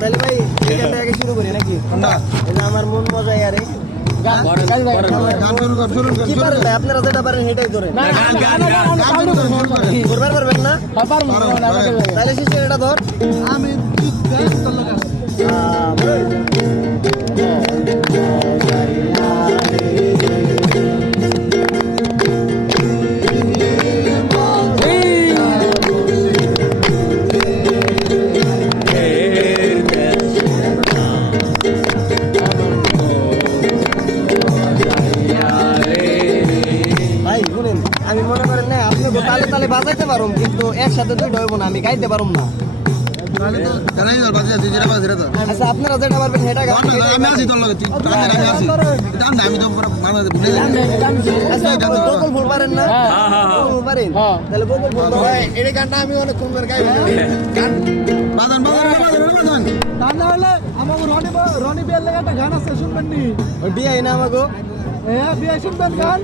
তাহলে ভাই এই গানটা আগে শুরু করি নাকি? এটা আমার মন মজাই আরে কি পারেন ভাই? আপনারা যেটা পারেন সেটাই ধরেন। করবার পারবেন না? তাহলে শেষে এটা ধর। আমি আমি মনে করেন না আপনি তালে তালে বাজাইতে পারুম, কিন্তু একসাথে দুইটা হইব না, আমি গাইতে পারুম না। আচ্ছা আপনারা যেটা পারবেন সেটা বকুল ফুল পারেন না? পারেন তাহলে বকুল ফুল এই গানটা আমি অনেক সুন্দর গাই। রনি বিয়ের লেগে একটা গান আছে, শুনবেন নি? বিয়ে না আমাকে, বিয়ে শুনবেন গান।